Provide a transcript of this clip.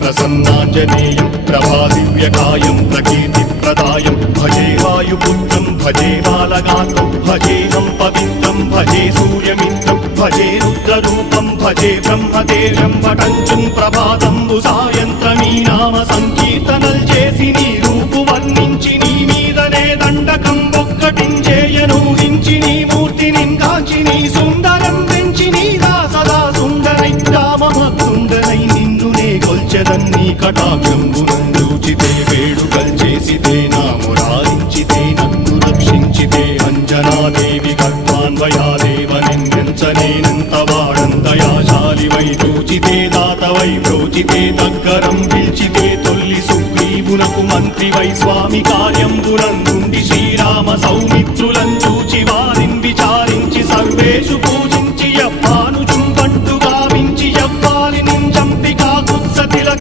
प्रसन्नाञ्जनेयं प्रभादिव्यकायं प्रकीर्तिप्रदायं भजे वायुपुत्रं भजे बालगात्रं भजेऽहं पवित्रं भजे सूर्यमित्रं भजे रुद्ररूपं भजे ब्रह्मदेव्यं वटञ्चुं ప్రభాతంబు సాయంత్రమీ నామ సంకీర్తనల్ చేసి నీ రూపు వర్ణించి నీ మీదనే దండకం ఒక్కటించేయనూహించి నీ మూర్తిని కాంచి నీ సుందరం పెంచి నీ సదా సుందరై రామభక్తుండనై నిన్నునే కొల్చెదన్నీ కటాక్షంబునందూచితే వేడుకల్ చేసితే నా మురారించితే నన్ను రక్షించితే అంజనాదేవి గర్భాన్వయాదేవ నిందించనేనంత వాడందయాశాలివై చూచితే దాతవై బ్రోచితే దగ్గరం పిలిచితే తొల్లి సుగ్రీవునకు మంత్రివై స్వామి కార్యంబునందుండి శ్రీరామ సౌమిత్రుల